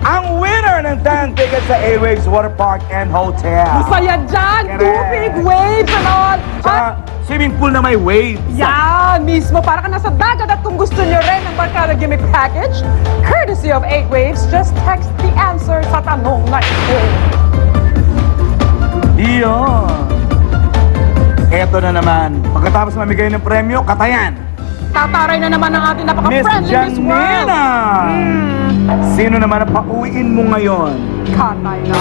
ang winner ng 10 tickets sa A-Waves Water Park and Hotel. Masaya dyan! Tubig, waves, and all! Tsaka, swimming pool na may waves. Yan! Mismo, para ka nasa dagat at kung gusto nyo rin ng Barkada Gimmick Package, courtesy of 8 Waves, just text the answer sa tanong na ito. Iyon. Eto na naman. Pagkatapos mamigay ng premyo, katayan. Tataray na naman ang ating Miss napaka-friendly Miss World. Janina! Sino naman ang pauwiin mo ngayon? Katay na.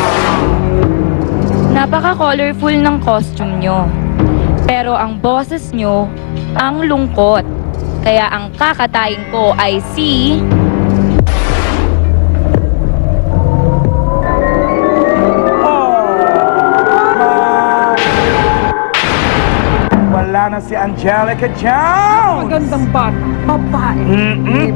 Napaka-colorful ng costume nyo. Pero ang boses nyo, ang lungkot. Kaya ang kakatayin ko ay si... Wala na si Angelica Jones! Magandang bata. Babae.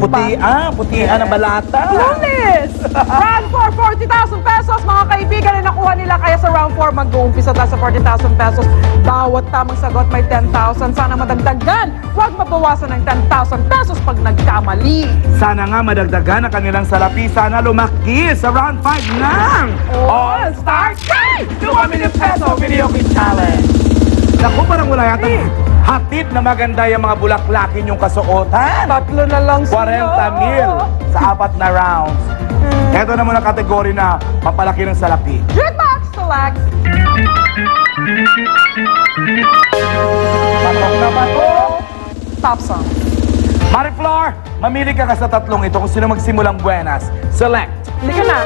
Putihan ang balata. Lunes! Round 4, 40,000 pesos. Mga kaibigan na nakuha nila. Kaya sa round 4, mag-uumpisa tayo sa 40,000 pesos. Bawat tamang sagot may 10,000. Sana madagdagan. Huwag mabawasan ng 10,000 pesos pag nagkamali. Sana nga madagdagan ang kanilang salapi. Sana lumaki sa round 5 ng All-Star Game! 2 million peso video game challenge. Naku, parang wala yata hatid na maganda yung mga bulaklakin yung kasuotan. Tatlo na lang 40 mil sa 4 na rounds. Ito naman ang kategory na papalaki ng salapi. Jukebox select. Patok na patok. Top song. Mariflor, mamili ka sa tatlong ito kung sino magsimulang buenas. Select. Hindi ka na.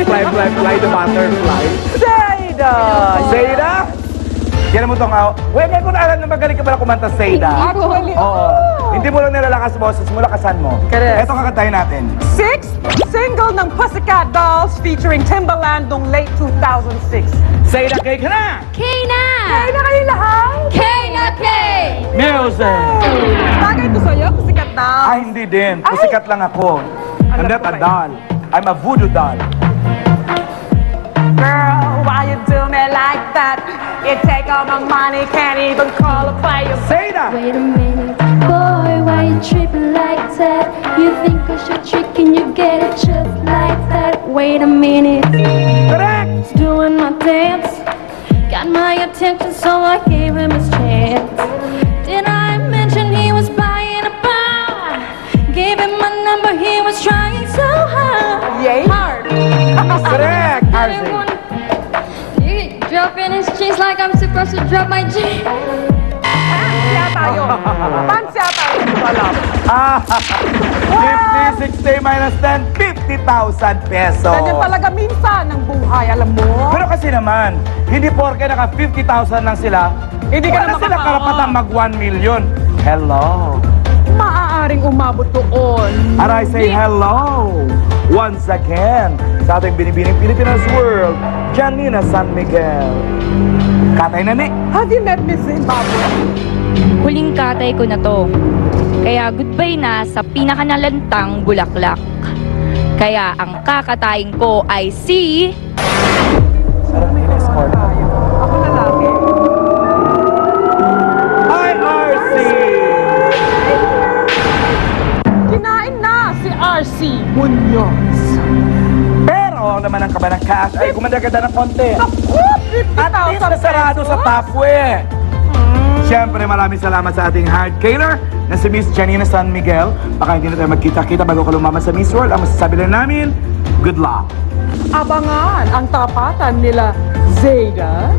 Fly the butterfly. Zayda! Zayda? Yan mo itong Wait, ngayon ko na alam na magaling ka pala kumanta, Zayda. Actually, Oo. Hindi mo lang nilalakas boses mo, lakasan mo. Correct. Ito kakantahin natin. Sixth single ng Pussycat Dolls featuring Timbaland noong late 2006. Zayda, kay ka na! Kay na! Kaya na kayo lahat? Kay na kay! Music! Bagay ito sa'yo, Pussycat Dolls. Ay, hindi din. Pusikat lang ako. I'm not a doll. I'm a voodoo doll. Girl, why you do me like that? You take all my money, can't even call a player. Zayda! Wait a minute, boy, why you tripping like that? You think I should trick and you get it just like that? Wait a minute, Correct! doing my dance, got my attention, so I gave him his chance. Did I mention he was buying a bar? Gave him my number, he was trying so hard. Yay! Hard. Correct! RC. You dropping his jeans like I'm supposed to drop my jeans. Pants yata yun. Pants yata yun. Wala. 50, 60 minus 10, 50,000 pesos. Ganyan talaga minsan ng buhay, alam mo? Pero kasi naman, hindi porke naka 50,000 lang sila, Hindi ka wala na sila karapatang mag 1 million. Hello. Maaaring umabot doon. And I say hello once again sa ating binibining Pilipinas World, Janina San Miguel. Katay na ni. Have you met Miss Zimbabwe? Huling katay ko na to. Kaya goodbye na sa pinakanalantang bulaklak. Kaya ang kakatayin ko ay si... Sarap na in-escort. Ako na lagi. Hi, RC! Kinain na si RC Munoz. Pero naman ang kaba ng cash ay gumanda-ganda ng konti. Naku! At least 50,000 nasarado sa pesos. Tapwe. Siyempre, maraming salamat sa ating hard caler na si Miss Janina San Miguel. Baka hindi na tayo magkita-kita bago ka lumaman sa Miss World. Ang masasabi lang namin, good luck. Abangan ang tapatan nila Zayda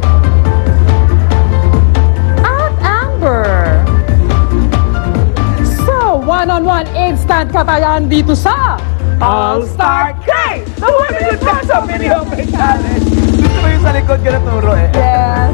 at Amber. So, one-on-one instant katayan dito sa All-Star Game! The 1 million peso video challenge! Gusto mo yung sa likod ka naturo eh. Yes.